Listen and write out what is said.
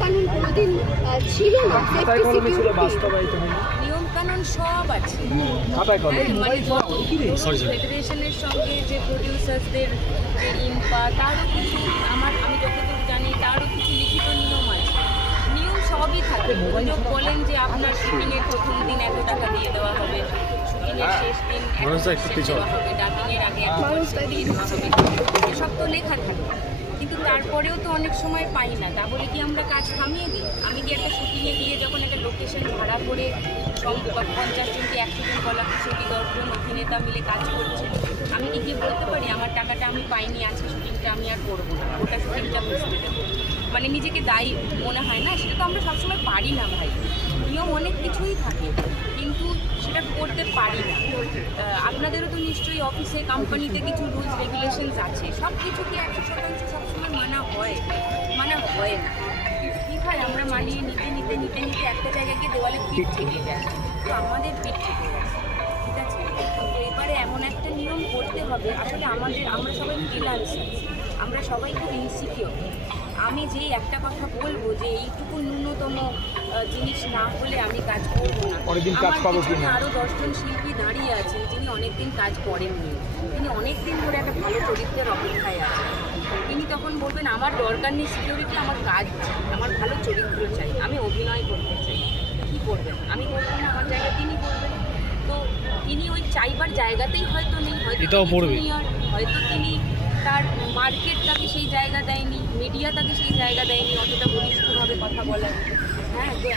কানুন কোনোদিন ছিল না, সেফটি সিকিউরিটি নিয়ম কানুন সব আছে। ফেডারেশনের সঙ্গে যে প্রডিউসার্সদের যে ইম্পা, তারও কিছু আমি যতটুকু জানি তারও কিছু লিখিত নিয়ম আছে। নিয়ম সবই থাকে। অভিযোগ বলেন যে আপনার শুটিংয়ের প্রথম দিন এত টাকা দিয়ে দেওয়া হবে, শুটিংয়ের শেষ দিন দেওয়া হবে, ডাবিংয়ের আগে দিয়ে দেওয়া হবে, এসব তো লেখা থাকে। কিন্তু তারপরেও তো অনেক সময় পাই না। তা বলে কি আমরা কাজ থামিয়ে দিই? আমি কি একটা শুটিংয়ে গিয়ে যখন একটা লোকেশন ভাড়া করে 50 জন কি 100 জন বলা কুশলী 10 জন অভিনেতা মিলে কাজ করছে, আমি কি গিয়ে বলতে পারি আমার টাকাটা আমি পাইনি, আজকে শুটিংটা আমি আর করবো না, ওটা শুটিংটা বুঝতে দেবো? মানে নিজেকে দায়ী মনে হয় না? সেটা তো আমরা সবসময় পারি না ভাই। নিয়ম অনেক কিছুই থাকে, কিন্তু সেটা করতে পারি না। আপনাদেরও তো নিশ্চয়ই অফিসে কোম্পানিতে কিছু রুলস রেগুলেশনস আছে, সব কিছু কি 100% সবসময় মানা হয়? মানা হয় না। ঠিক হয়, আমরা মানিয়ে নিতে একটা জায়গায় গিয়ে দেওয়ালে পিঠ থেকে যায়। তো আমাদের পিঠ থেকে গেছে, ঠিক আছে? তো এবারে এমন একটা নিয়ম করতে হবে। আসলে আমরা সবাই ফ্রিল্যান্সার, আমরা সবাই খুব ইনসিকিউর। আমি যেই একটা কথা বলবো যে এইটুকু ন্যূনতম জিনিস না হলে আমি কাজ করবো না, আমার পিছনে আরও 10 জন শিল্পী দাঁড়িয়ে আছেন যিনি অনেকদিন কাজ করেননি, তিনি অনেকদিন ধরে একটা ভালো চরিত্রের অপেক্ষায় আছেন। তিনি তখন বলবেন আমার দরকার নেই সিকিউরিটি, আমার কাজ চাই, আমার ভালো চরিত্র চাই, আমি অভিনয় করতে চাই। কী করবেন? আমি করবো না, আমার জায়গায় তিনি করবেন। তো তিনি ওই চাইবার জায়গাতেই হয়তো নেই, হয়তো তিনি তার মার্কেট তাকে সেই জায়গা দেয়নি, মিডিয়া তাকে সেই জায়গা দেয়নি অতটা ঘনিষ্ঠভাবে কথা বলার। হ্যাঁ, তো